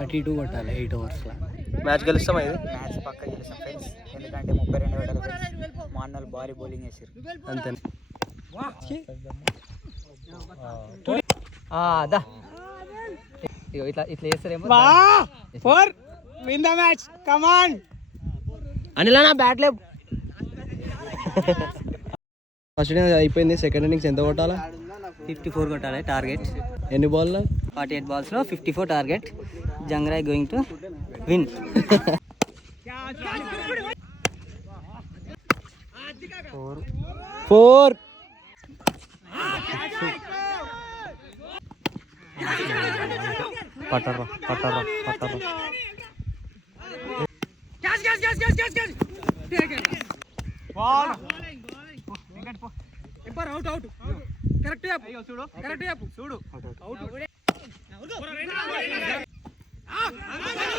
32 కొట్టాలి 8 ఓవర్స్లో. మ్యాచ్ గెలుస్తామా ఇది? మ్యాచ్ పక్క గెలుస్తాం ఫ్రెండ్స్, ఎందుకంటే 32 వేల ఫ్రెండ్స్ మా అన్నలు భారీ బౌలింగ్ వేసారు. అంతే. ఇట్లా ఇట్లా వేస్తారేమో. Four win the match, come on అనిలా నా బ్యాట్ లేవు. ఫస్ట్ ఇన్నింగ్స్ అయిపోయింది, సెకండ్ ఇన్నింగ్స్ ఎంత కొట్టాలా? 54 కొట్టాలి టార్గెట్. ఎన్ని బాల్లో? 48 balls లో 54 టార్గెట్. జంగ్రాయ్ గోయింగ్ టు విన్. ఫోర్. పట్టర్రా పట్టర్రా పట్టర్రా.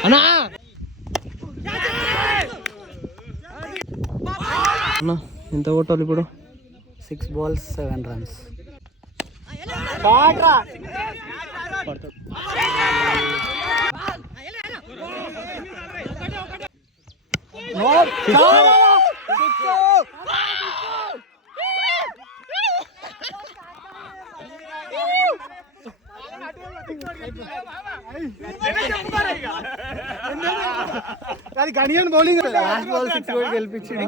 అన్నా అన్నా ఎంత కొట్టాలి ఇప్పుడు? 6 balls 7 runs. అది గణియన్ బౌలింగ్. గెలిపించింది.